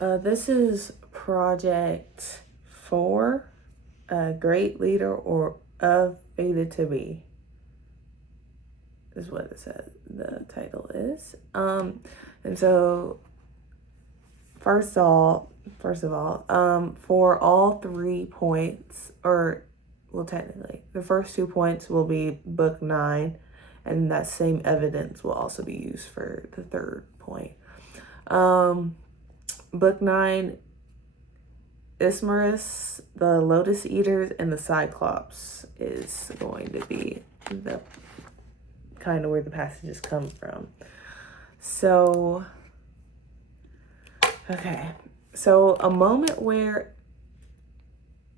This is Project 4, Great Leader or of Fated to Be, is what it says. The title is. And so first of all, for all 3 points, or well, technically, the first 2 points will be book 9, and that same evidence will also be used for the third point. Book 9, Ismarus, the Lotus Eaters, and the Cyclops is going to be the kind of where the passages come from. So, okay. So, a moment where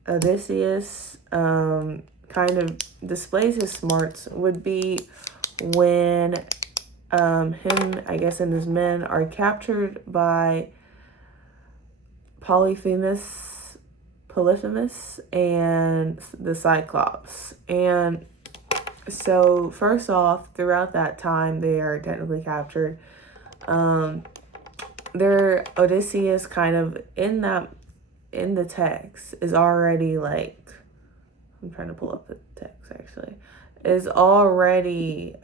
Odysseus kind of displays his smarts would be when him, I guess, and his men are captured by Polyphemus, and the Cyclops. And so, first off, throughout that time, they are technically captured. Their Odysseus kind of in the text is already like, I'm trying to pull up the text actually, is already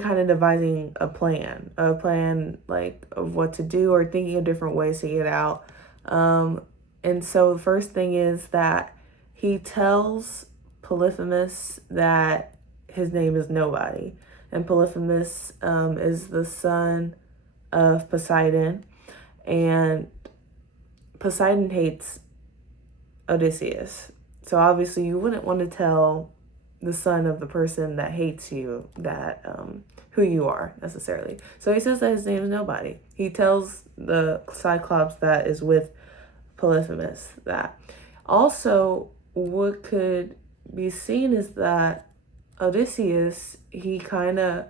kind of devising a plan like of what to do or thinking of different ways to get out. And so the first thing is that he tells Polyphemus that his name is Nobody. And Polyphemus is the son of Poseidon. And Poseidon hates Odysseus. So obviously you wouldn't want to tell the son of the person that hates you that who you are necessarily. So he says that his name is Nobody. He tells the Cyclops that is with Polyphemus that. Also, what could be seen is that Odysseus, he kind of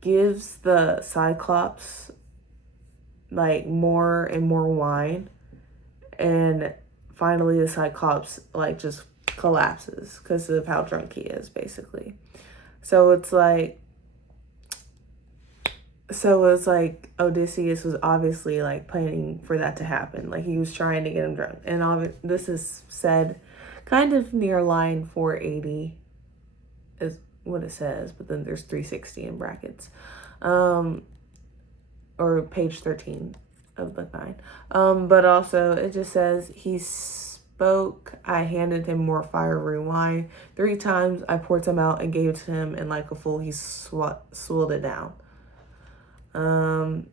gives the Cyclops like more and more wine, and finally the Cyclops like just collapses because of how drunk he is, basically. So it's like Odysseus was obviously like planning for that to happen. Like he was trying to get him drunk. And this is said kind of near line 480 is what it says, but then there's 360 in brackets. Or page 13 of book 9. But also it just says he spoke, I handed him more fiery wine. 3 times I poured some out and gave it to him, and like a fool he swilled it down. And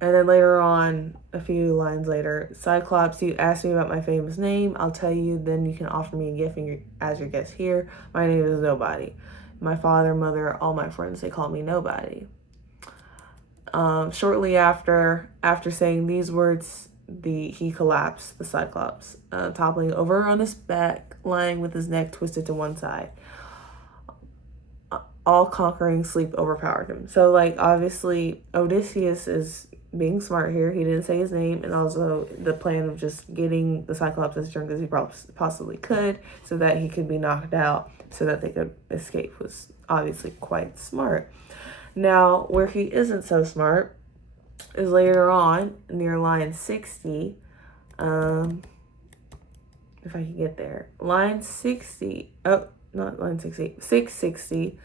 then later on, a few lines later, Cyclops, you asked me about my famous name. I'll tell you, then you can offer me a gift as your guest here. My name is Nobody. My father, mother, all my friends, they call me Nobody. Shortly after saying these words, he collapsed, the Cyclops, toppling over on his back, lying with his neck twisted to one side. All conquering sleep overpowered him. So, like, obviously, Odysseus is being smart here. He didn't say his name, and also the plan of just getting the Cyclops as drunk as he possibly could so that he could be knocked out so that they could escape was obviously quite smart. Now, where he isn't so smart is later on near line 60. If I can get there. Line 60. Oh, not line 60. 660.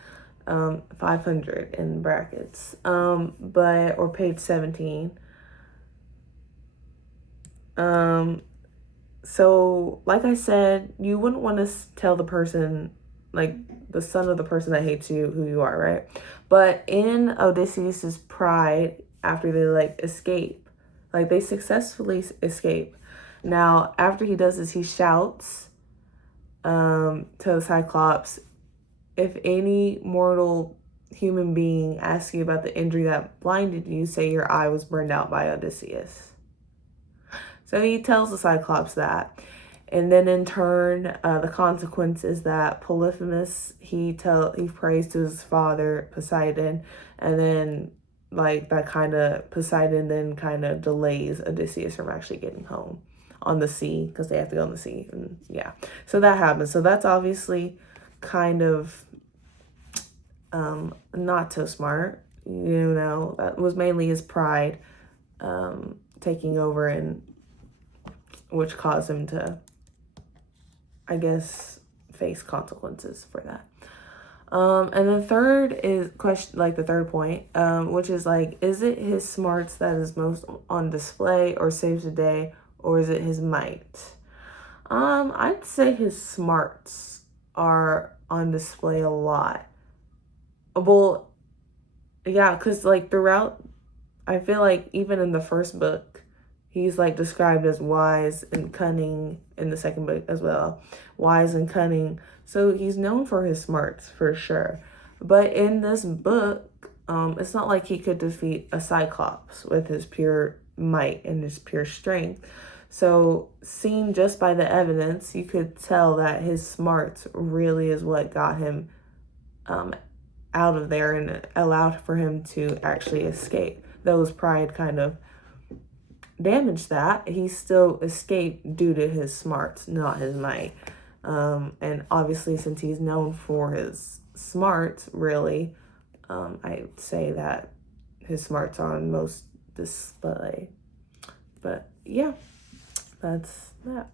500 in brackets. Or page 17. So, like I said, you wouldn't want to tell the person, like the son of the person that hates you, who you are, right? But in Odysseus's pride, after they like escape, like they successfully escape. Now, after he does this, he shouts to the Cyclops, if any mortal human being asks you about the injury that blinded you, say your eye was burned out by Odysseus. So he tells the Cyclops that. And then in turn, the consequence is that Polyphemus, he prays to his father, Poseidon, and then like that kind of Poseidon then kind of delays Odysseus from actually getting home on the sea because they have to go on the sea. And yeah, so that happens. So that's obviously kind of not so smart. you know, that was mainly his pride taking over, and which caused him to, I guess, face consequences for that. And the third is question, like the third point, which is like, is it his smarts that is most on display or saves the day, or is it his might? I'd say his smarts are on display a lot. Well, yeah, because like throughout, I feel like even in the first book, he's like described as wise and cunning, in the second book as well. Wise and cunning. So he's known for his smarts for sure. But in this book, it's not like he could defeat a Cyclops with his pure might and his pure strength. So seen just by the evidence, you could tell that his smarts really is what got him out of there and allowed for him to actually escape. Though his pride kind of damaged that, he still escaped due to his smarts, not his might. And obviously, since he's known for his smarts, really, I'd say that his smarts are on most display. But yeah, that's that.